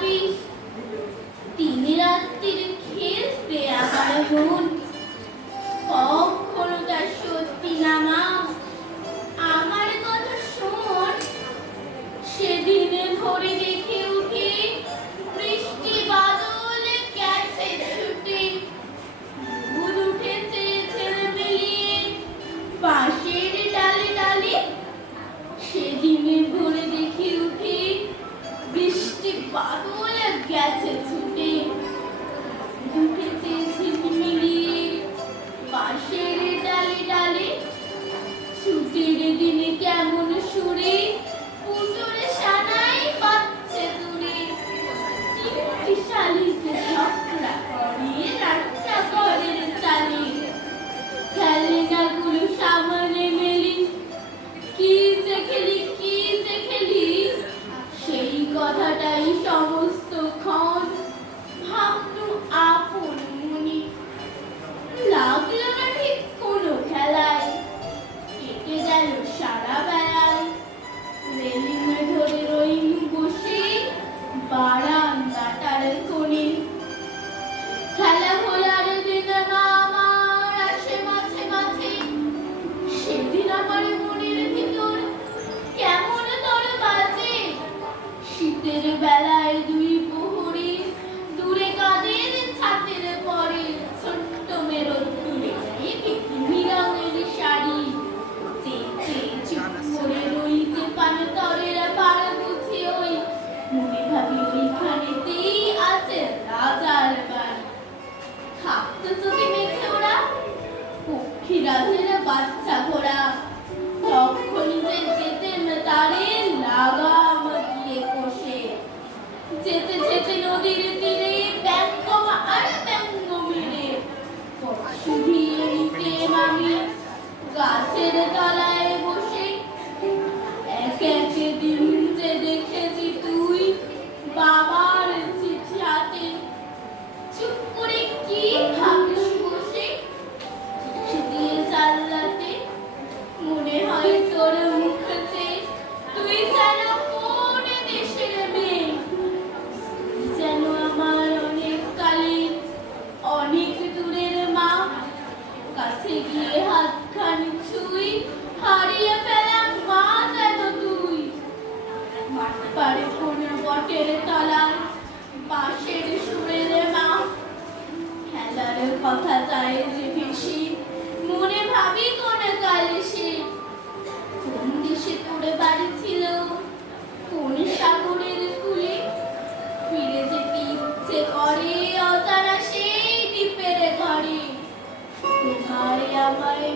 ভাবিস দিন রাত্রির খেলতে আমার মন কখনো তার সত্যি না মা আমার কথা শোন সেদিনে ভোরে দেখে উঠি বৃষ্টি বাদল গেছে ছুটে ভুল উঠেছে ছেলে মিলিয়ে পাশের ডালে ডালে সেদিনে ভোরে দেখে উঠি বৃষ্টি বাদল গেছে ছুটে উঠেছে ছেলে মিলিয়ে পাশের ডালে ডালে ছুটির দিনে কেমন সুরে পুজোর সানাই পাচ্ছে দূরে তিনটি শালিকে ঝগড়া করে রাতটা ঘরের চালে খেলনাগুলো সামনে মেলি কি যে খেলি সেই কথাটাই সমস্ত ক্ষণ ভাবলু আপন মনি লাগলো না ঠিক কোনো খেলায় কেটে গেল সারা বেলায় রেলিংয়ে ধরে রইলু বসে বারান্দাটার কোণে খেলা খোলার দিনে মা আমার আসে মাঝে মাঝে সেদিন আমার মনের ভিতর কেমন তোর বাজে শীতের বেলায় দুই প্রহরী দূরে কাদের ছাতের পরে ছোট্ট মেরো দূরে বিকিনি রঙের শাড়ি চেয়ে চুপ করে রইতে পানে তরের পার বুঝে ওই মনে ভাবি ওইখানেতেই আছে রাজার বাড়ি থাকতো চোখে মেখে ওরা পক্ষী রাজের বাচ্চা ঘোড়া তখনই যে যেতেন তারে লাগাম দিয়ে কষে যেতে যেতে নদীর তীরে ব্যঙ্গ আর ব্যঙ্গ মেরে শুধিয়ে নিতে মামি গাছের তলায় বসে এক এক দিন যে দেখেছি তুই বাবার চিঠি হাতে চুপ করে কি ভাবিস বসে চিঠি দিয়ে জানলাতে মনে হয় তোর মুখে তুই যেন কোন দেশের মেয়ে যেন আমার অনেক কালে অনেক দূরের মা কাছে গিয়ে হাতখানি ছুঁই হারিয়ে ফেলাম মা যেন তুই মাঠ পাড়ে কোন বটের তলায় পাশের সুরের মা খেলার কথা চায় যে ভেসে মনে ভাবি কোন কালে সে কোন দেশে তোর বাড়ি ছিল কোন সাগরের কূলে ফিরে যেতে ইচ্ছে করে অজানা সেই দ্বীপের ঘরে তোমায় আমায়